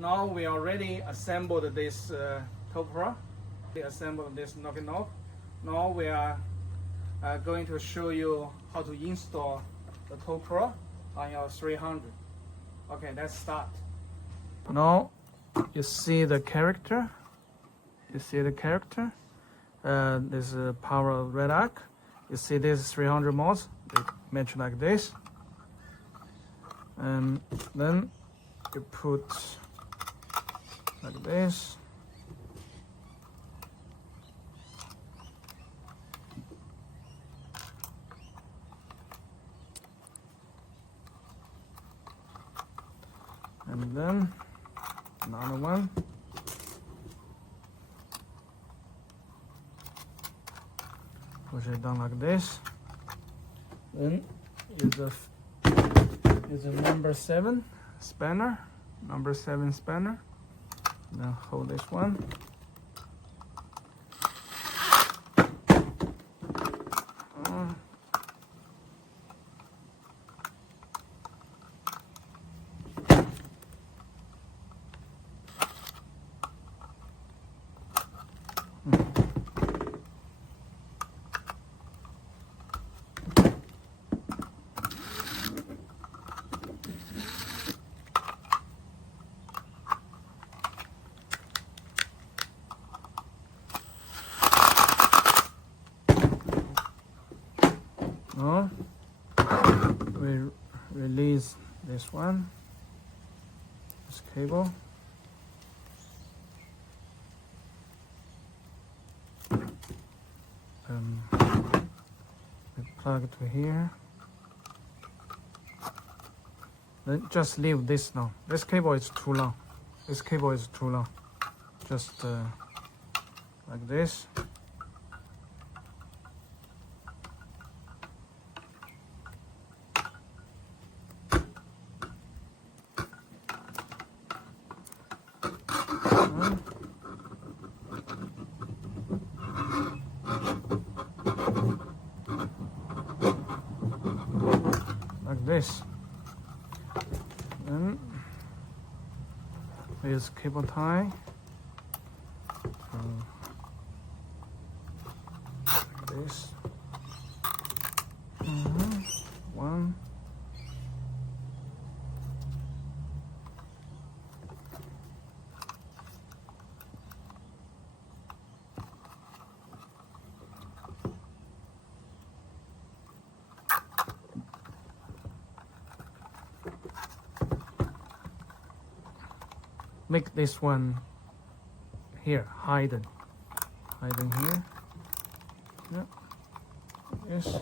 Now we already assembled this Towpro. We assembled this knob. Now we are going to show you how to install the Towpro on your 300. Okay, let's start. Now you see the character. This is power of RedArc. You see this 300 modes. They match like this. And then you put like this. And then another one. Push it down like this. Then use a number 7 spanner. Then hold this one. Now we release this one, this cable. We plug it to here. Then just leave this now. This cable is too long. Just like this. Like this. Then we use cable tie. Like this. One. Make this one here hidden here. Yep. Yes.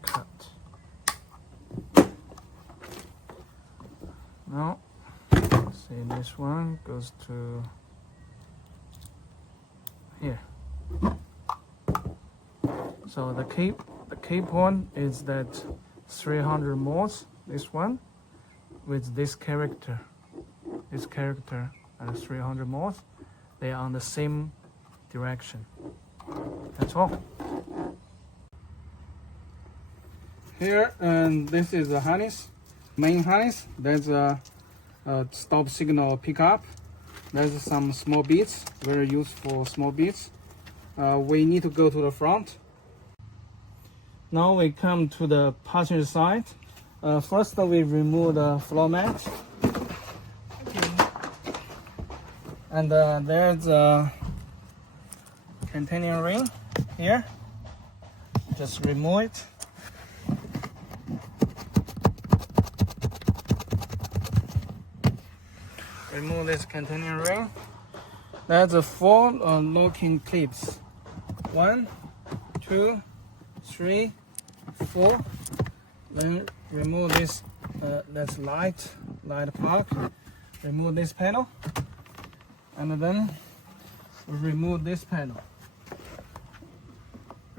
Cut. Now, see, this one goes to here. So the key point is that 300 modes. This one with this character. And 300 modes, they are on the same direction. That's all. Here, and this is the harness, main harness. There's a stop signal pickup. There's some small bits, very useful small bits. We need to go to the front. Now we come to the passenger side. First, we remove the floor mat. And there's a containing ring here. Just remove it. Remove this containing ring. There's a 4 locking clips. 1, 2, 3, 4. Then remove this. That's light plug. Remove this panel. And then remove this panel. And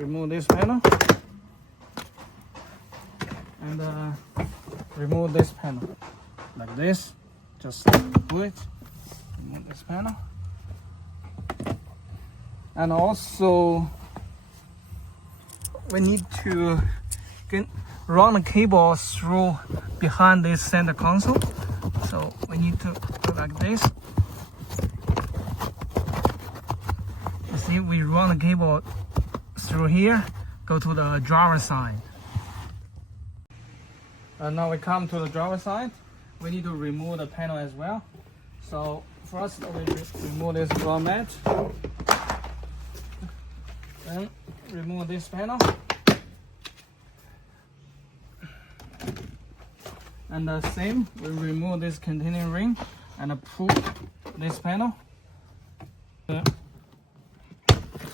remove this panel. Like this. Just do it. Remove this panel. And also, we need to run the cable through behind this center console. So we need to go like this. You see, we run the cable through here, go to the driver side. And now we come to the driver side. We need to remove the panel as well. So first we remove this floor mat. Then remove this panel. And the same, we remove this containing ring and pull this panel.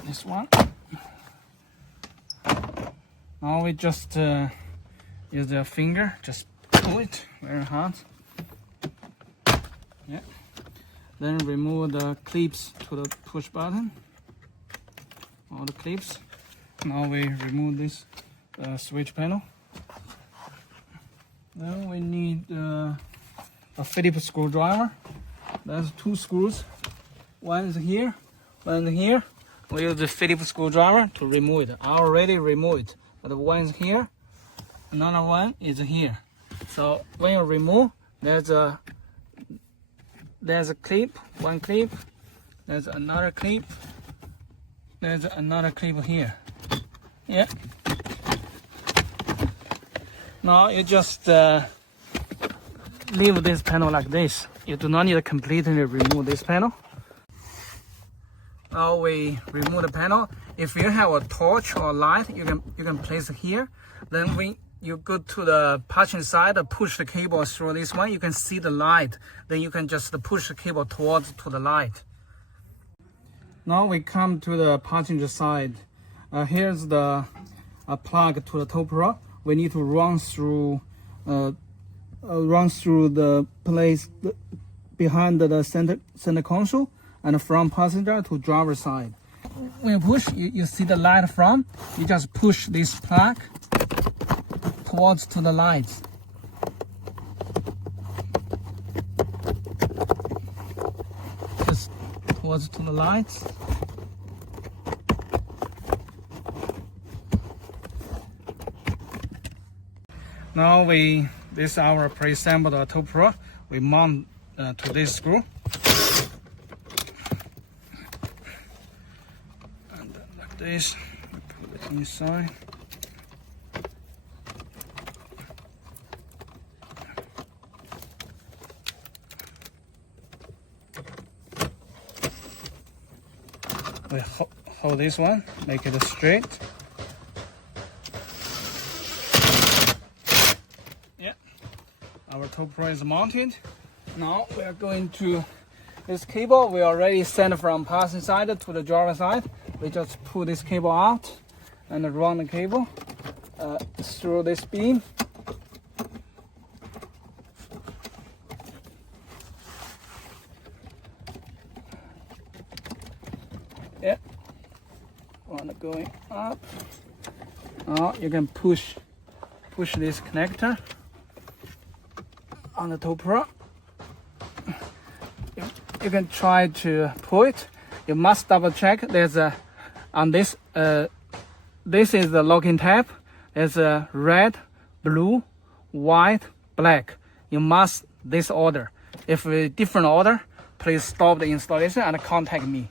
This one. Now we just use the finger, just pull it very hard. Yeah. Then remove the clips to the push button. All the clips. Now we remove this switch panel. Then we need a Phillips screwdriver. There's 2 screws. One is here, one is here. We use the Phillips screwdriver to remove it. I already removed it, but one is here. Another one is here. So when you remove, there's a clip, one clip. There's another clip. There's another clip here. Yeah. Now you just leave this panel like this. You do not need to completely remove this panel. Now we remove the panel. If you have a torch or light, you can place it here. Then when you go to the patching side, push the cable through this one, you can see the light. Then you can just push the cable towards to the light. Now we come to the passenger side. Here's the plug to the Towpro. We need to run through the place behind the center console and from passenger to driver side. When you push, you see the light from. You just push this plug towards to the lights. Just towards to the lights. Now this is our pre-assembled Towpro. We mount to this screw. And then like this, we put it inside. We hold this one, make it straight. Yeah, our Towpro is mounted. Now we are going to this cable. We already sent from passenger side to the driver side. We just pull this cable out and run the cable through this beam. Yeah, one going up. Now you can push this connector on the Towpro. You can try to pull it. You must double check. There's on this. This is the locking tab. There's a red, blue, white, black. You must this order. If a different order, please stop the installation and contact me.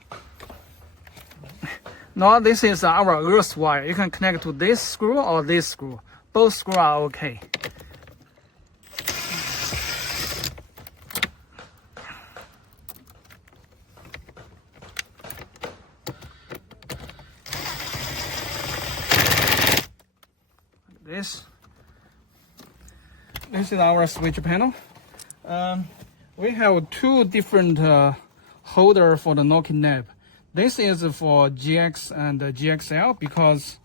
Now this is our earth wire. You can connect to this screw or this screw. Both screws are okay. This is our switch panel. We have 2 different holder for the knocking knob. This is for GX and GXL because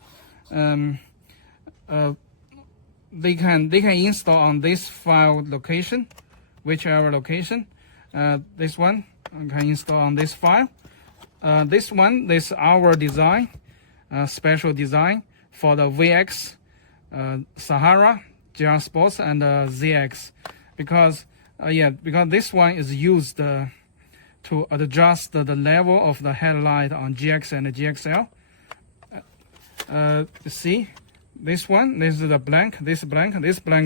they can install on this file location, whichever location. This one can install on this file. This is our design, special design for the VX, Sahara, GR Sports, and ZX, because this one is used to adjust the level of the headlight on GX and GXL. You see, this is the blank. This blank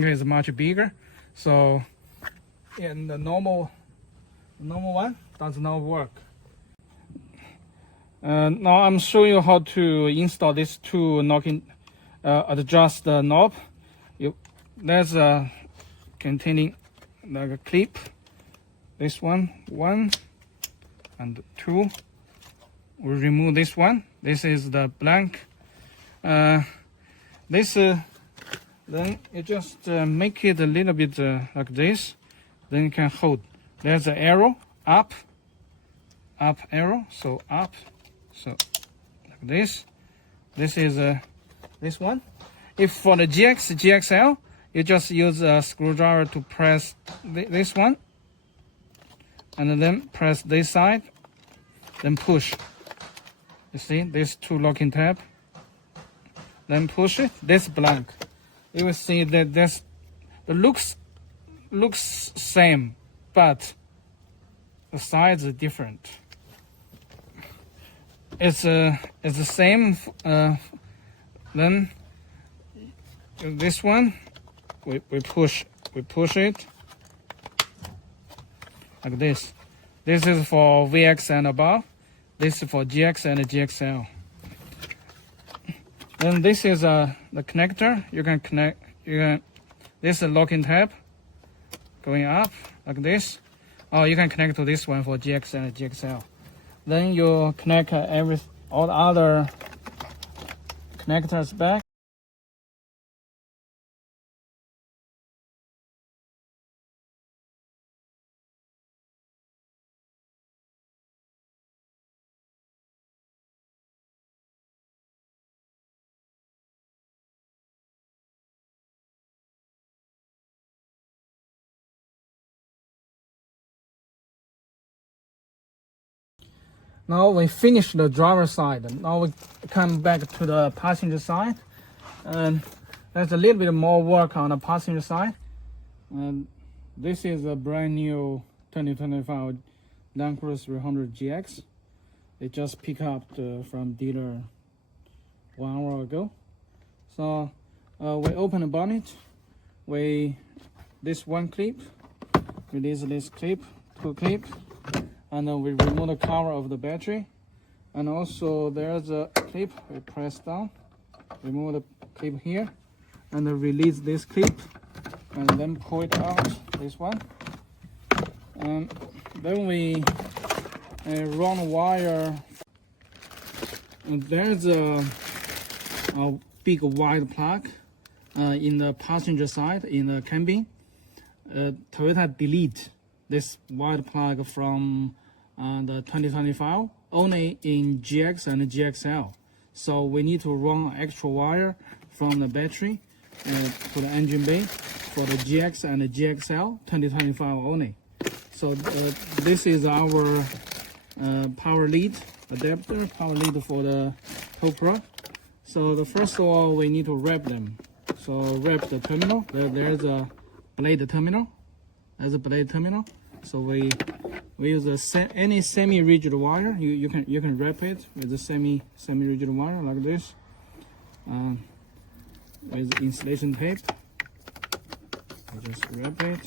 is much bigger, so and the normal one does not work. Now I'm showing you how to install these two adjust the knob. There's a containing like a clip. This one and 2. We remove this one. This is the blank. Then you just make it a little bit like this. Then you can hold. There's an arrow up arrow. So up. So like this. This is this one. If for the GXL, you just use a screwdriver to press this one, and then press this side, then push. You see, these two locking tab. Then push it. This blank. You will see that it looks same, but the sides are different. It's the same. Then this one, we push it like this. This is for VX and above. This is for GX and GXL. Then this is the connector. You can connect. This is a locking tab going up like this. Oh, you can connect to this one for GX and GXL. Then you connect all the other connectors back. Now we finish the driver side. Now we come back to the passenger side, and there's a little bit more work on the passenger side. And this is a brand new 2025 Land Cruiser 300 GX. It just picked up from dealer 1 hour ago. So we open the bonnet. This one clip, release this clip, 2 clip. And then we remove the cover of the battery. And also there's a clip, we press down, remove the clip here, and then release this clip, and then pull it out, this one. And then we run the wire. And there's a big wide plug in the passenger side, in the cabin. Toyota delete this wide plug from the 2025 only in GX and GXL. So we need to run extra wire from the battery to the engine bay for the GX and the GXL 2025 only. So this is our power lead adapter, power lead for the Towpro. So first of all, we need to wrap them. So wrap the terminal. There's a blade terminal. There's a blade terminal. So we use any semi-rigid wire. You can wrap it with a semi-rigid wire like this, with insulation tape. I just wrap it.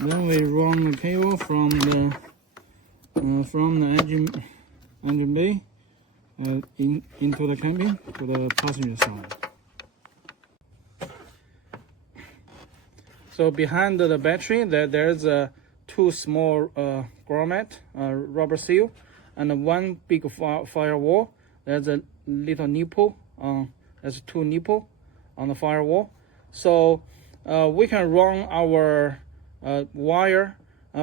Then we run the cable from the engine bay into the cabin to the passenger side. So behind the battery, there's 2 small grommet rubber seal, and 1 big firewall. There's a little nipple. There's 2 nipple on the firewall. So we can run our wire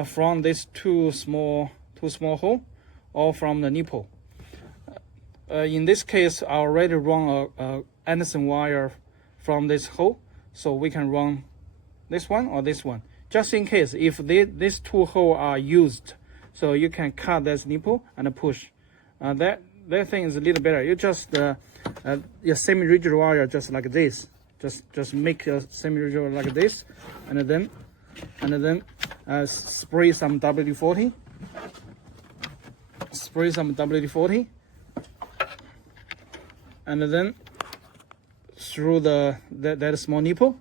from these two small hole, or from the nipple. In this case, I already run a Anderson wire from this hole, so we can run this one or this one, just in case if these 2 holes are used. So you can cut this nipple and push. That thing is a little better. You just your semi-rigid wire just like this. Just make a semi-rigid like this, and then spray some WD-40. Spray some WD-40, and then through that small nipple.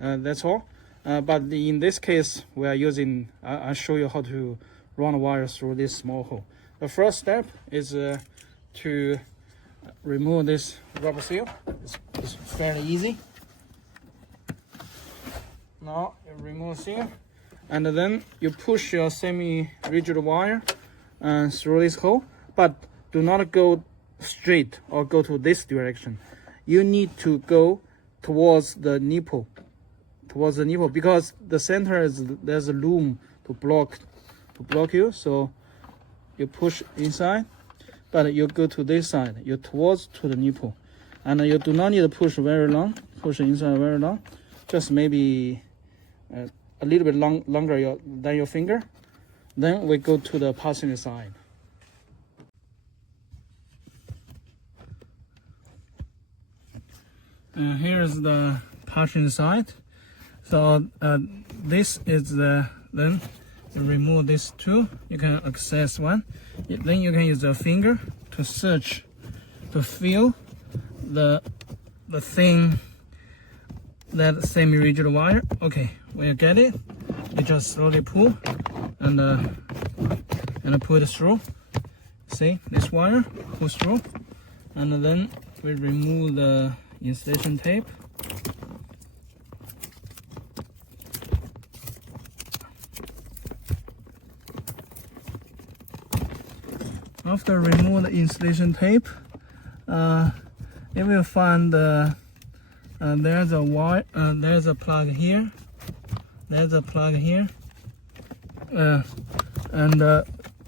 That's all. But in this case, we are using. I'll show you how to run the wire through this small hole. The first step is to remove this rubber seal. It's fairly easy. Now you remove seal, and then you push your semi-rigid wire through this hole, but do not go straight or go to this direction. You need to go towards the nipple, because the center there's a loom to block you. So you push inside, but you go to this side. You towards to the nipple, and you do not need to push very long. Push inside very long, just maybe a little bit longer than your finger. Then we go to the passenger side. Here's the passenger side. So this is then you remove this too. You can access one. Then you can use the finger to search, to feel the thing, that semi-rigid wire. Okay, when you get it, you just slowly pull and pull it through. See, this wire pulls through, and then we remove the installation tape. After remove the installation tape, you will find there's a wire, there's a plug here, and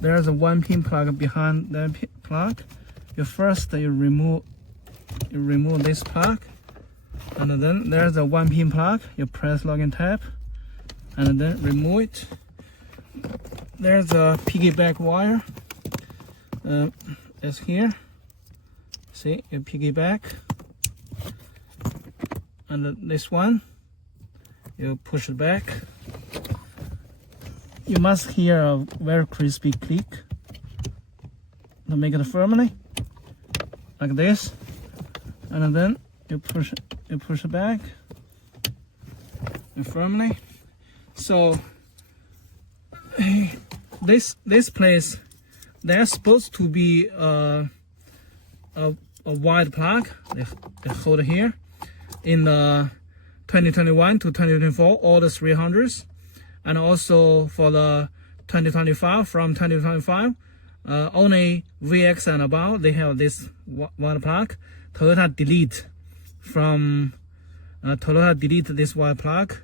there's a 1-pin plug behind that plug. You remove this plug, and then there's a 1-pin plug. You press lock and tap, and then remove it. There's a piggyback wire. It's here. See, you piggyback, and this one you push it back. You must hear a very crispy click to make it firmly, like this, and then you push it back and firmly. So this place, there's supposed to be a wide plug. They hold here in the 2021 to 2024, all the 300s, and also for the 2025, from 2025, only VX and above, they have this wide plug. Toyota delete this wide plug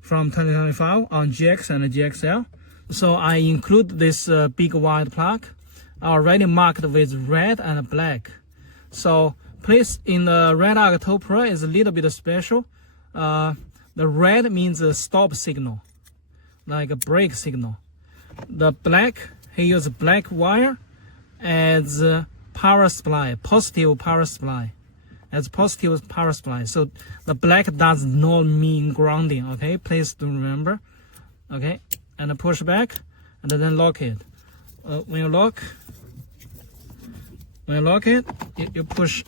from 2025 on GX and GXL. So I include this big wide plug, already marked with red and black. So please, in the RedArc Towpro is a little bit special. The red means a stop signal, like a brake signal. The black, he uses black wire as a power supply, positive power supply, So the black does not mean grounding. Okay, please do remember. Okay, and push back, and then lock it. When you lock it, you push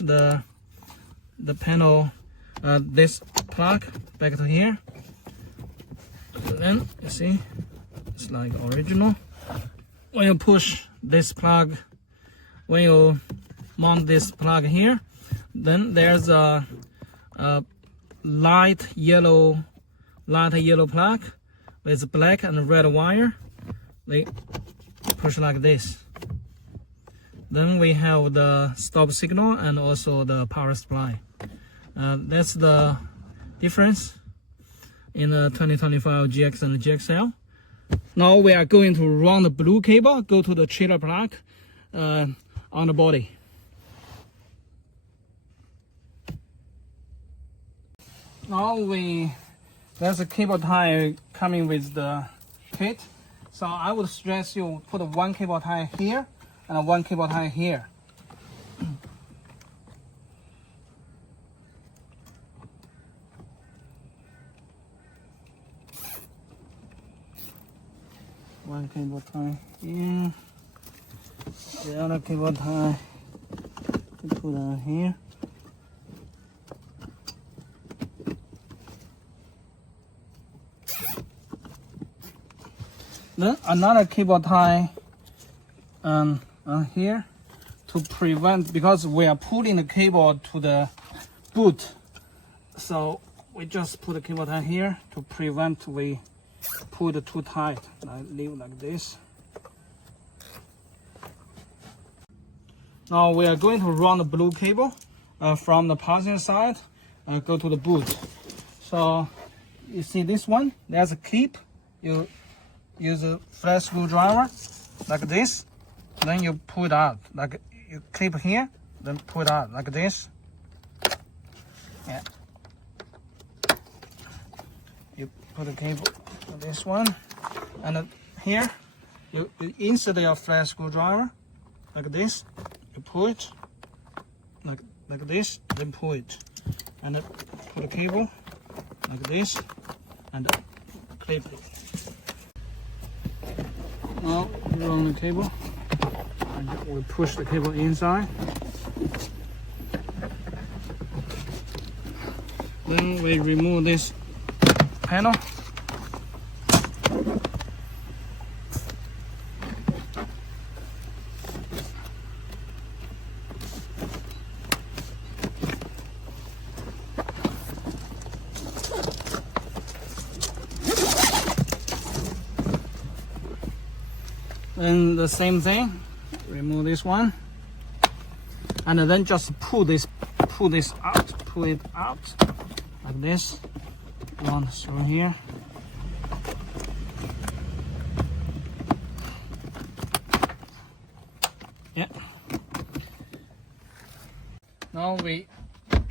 the panel, this plug back to here. And then you see, it's like original. When you push this plug, when you mount this plug here, then there's a light yellow plug with black and red wire. They push like this. Then we have the stop signal and also the power supply. That's the difference in the 2025 GX and GXL. Now we are going to run the blue cable, go to the trailer plug on the body. Now there's a cable tie coming with the kit. So I would suggest you put one cable tie here and one cable tie here. One cable tie here, the other cable tie you put on here. Then another cable tie on here to prevent, because we are pulling the cable to the boot. So we just put the cable tie here to prevent we pull it too tight. I leave like this. Now we are going to run the blue cable from the passenger side, go to the boot. So you see this one, there's a clip. You use a flat screwdriver like this, then you pull it out. Like you clip here, then pull it out like this. Yeah. You put the cable on this one, and here you insert your flat screwdriver like this. You pull it like this, then pull it, and put the cable like this, and clip it. Now run the cable, and we push the cable inside. Then we remove this panel. And the same thing, remove this one, and then just pull it out like this. One through here. Yeah. Now we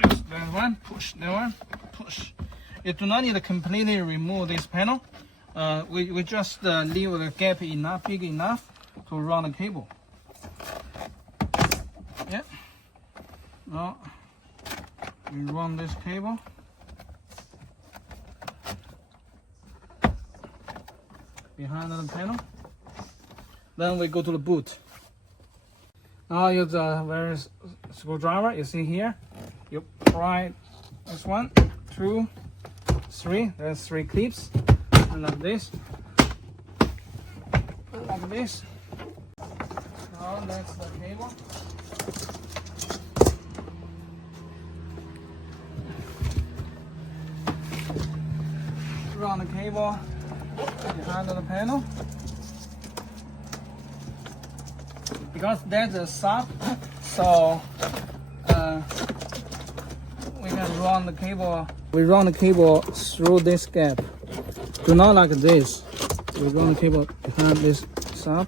use that one, push that one, push. You do not need to completely remove this panel. We just leave the gap big enough to run the cable. Yeah. Now we run this cable. Behind the panel. Then we go to the boot. Now use a various screwdriver. You see here. You pry this one, 2, 3. There's 3 clips. And like this. Like this. Now that's the cable. Run the cable behind the panel. Because there's a sub, so we can run the cable. We run the cable through this gap. Do not like this. We run the cable behind this sub.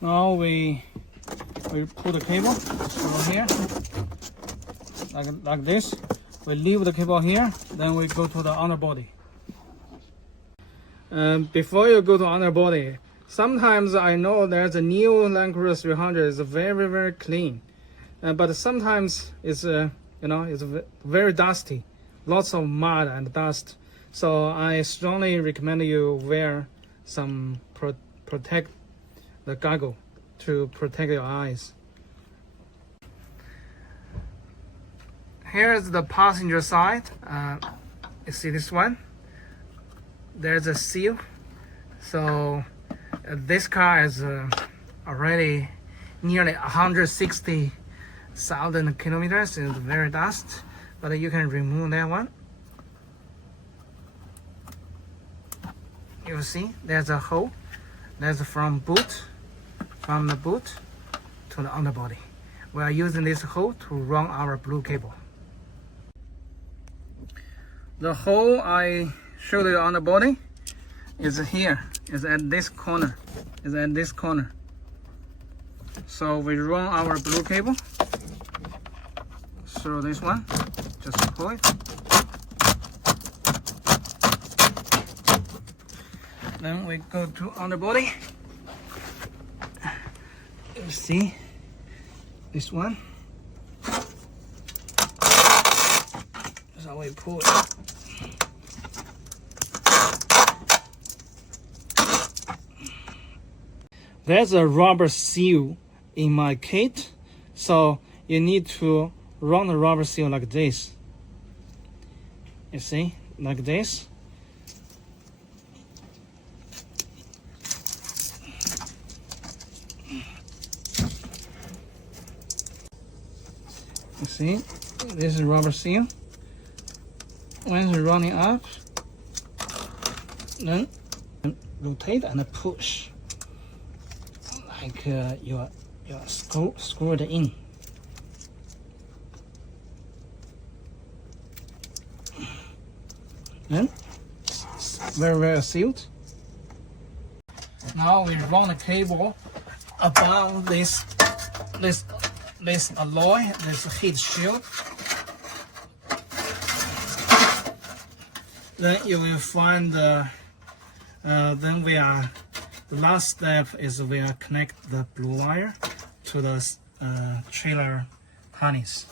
Now we put the cable through here, like this. We leave the cable here, then we go to the underbody. Before you go to underbody, sometimes I know there's a new Land Cruiser 300 is very, very clean, but sometimes it's it's very dusty, lots of mud and dust. So I strongly recommend you wear some protect the goggle to protect your eyes. Here's the passenger side. You see this one? There's a seal. So this car is already nearly 160,000 kilometers. It's very dust, but you can remove that one. You see, there's a hole. That's from the boot to the underbody. We are using this hole to run our blue cable. The hole I showed you on the body is here, is at this corner, So we run our blue cable through this one, just pull it. Then we go to underbody. You see this one. So we pull it. There's a rubber seal in my kit, so you need to run the rubber seal like this. You see, like this. You see, this is rubber seal. When it's running up, then rotate and push, like you screw it in. Then very sealed. Now we run the cable above this alloy, this heat shield. Then you will find the last step is we are connect the blue wire to the trailer harness.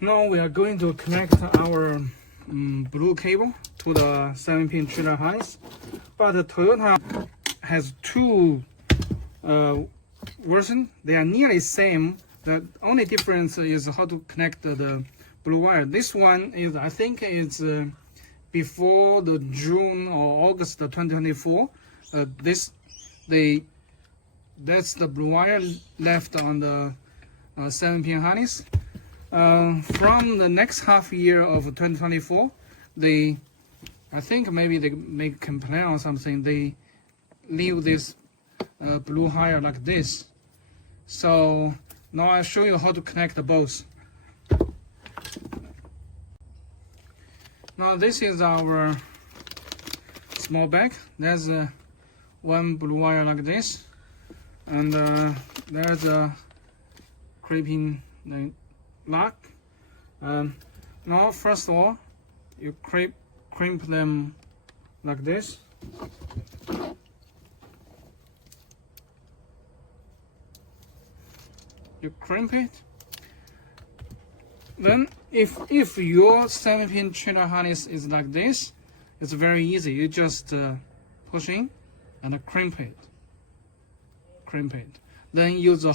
Now we are going to connect our blue cable to the 7-pin trailer harness. But Toyota has two versions. They are nearly same. The only difference is how to connect the blue wire. This one is, I think, it's before the June or August 2024. That's the blue wire left on the 7-pin harness. From the next half year of 2024, I think maybe they make a complaint or something. They leave this blue wire like this. So now I'll show you how to connect both. Now this is our small bag. There's one blue wire like this, and there's a crimping lock. Now first of all, you crimp them like this. You crimp it. Then if your 7-pin trailer harness is like this, it's very easy. You just push in and crimp it. Then use a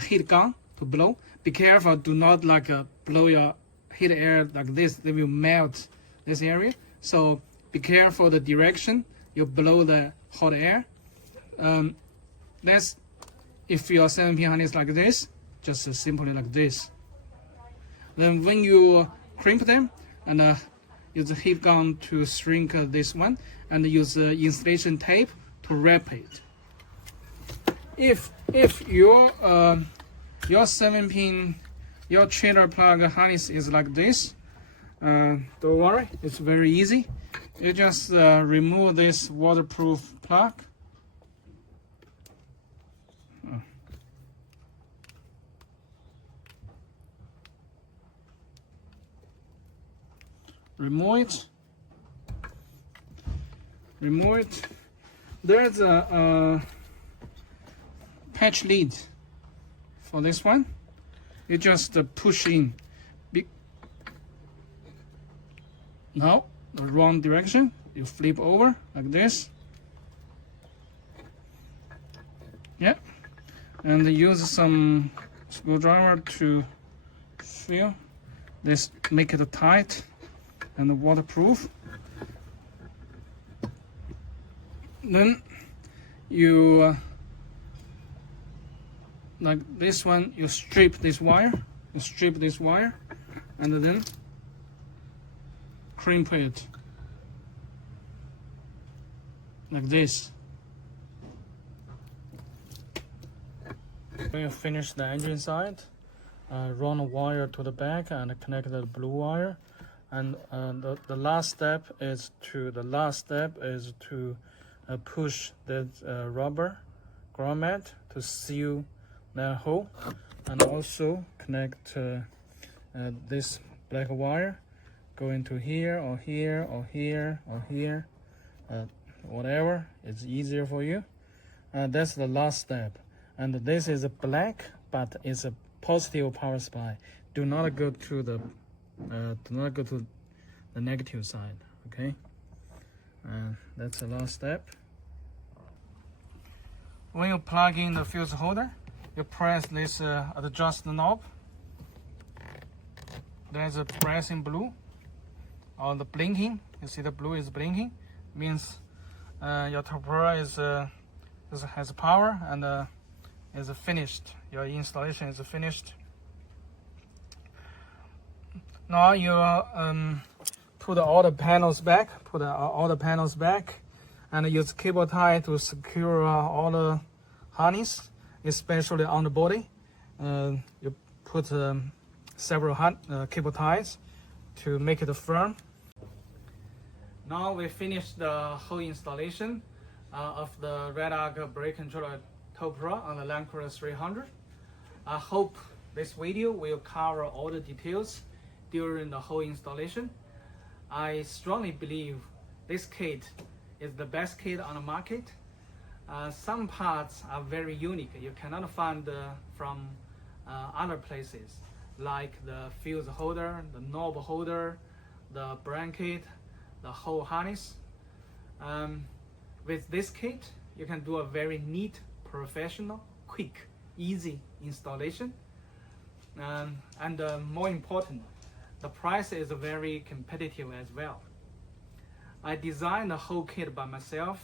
heat gun to blow. Be careful, do not blow your heat air like this. They will melt this area. So be careful the direction you blow the hot air. That's if your 7-pin harness like this, just simply like this. Then when you crimp them, and use a heat gun to shrink this one, and use insulation tape to wrap it. If your 7-pin, your trailer plug harness is like this, don't worry, it's very easy. You just remove this waterproof plug. Remove it. There's a patch lid for this one. You just push in. Now the wrong direction. You flip over like this. Yeah, and use some screwdriver to fill this. Make it tight and waterproof. Then you like this one, you strip this wire, and then crimp it like this. When you finish the engine side, run a wire to the back and connect the blue wire. And the last step is to push the rubber grommet to seal that hole, and also connect this black wire going to here or here or here or here, whatever is easier for you. That's the last step. And this is black, but it's a positive power supply. Do not go to the negative side. Okay, that's the last step. When you plug in the fuse holder, you press this adjust knob. there's a pressing blue, or the blinking. You see the blue is blinking, means your Towpro has power and is finished. Your installation is finished. Now you put all the panels back. And use cable tie to secure all the harness, especially on the body. You put several cable ties to make it firm. Now we finished the whole installation of the RedArc brake controller Towpro on the Land Cruiser 300. I hope this video will cover all the details during the whole installation. I strongly believe this kit is the best kit on the market. Some parts are very unique. You cannot find from other places, like the fuse holder, the knob holder, the blanket, the whole harness. With this kit, you can do a very neat, professional, quick, easy installation. And more important, the price is very competitive as well. I designed the whole kit by myself.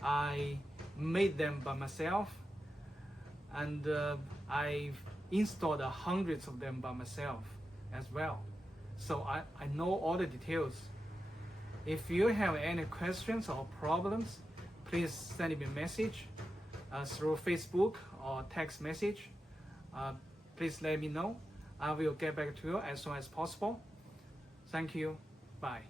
I made them by myself, and I've installed hundreds of them by myself as well. So I know all the details. If you have any questions or problems, please send me a message through Facebook or text message. Please let me know. I will get back to you as soon as possible. Thank you. Bye.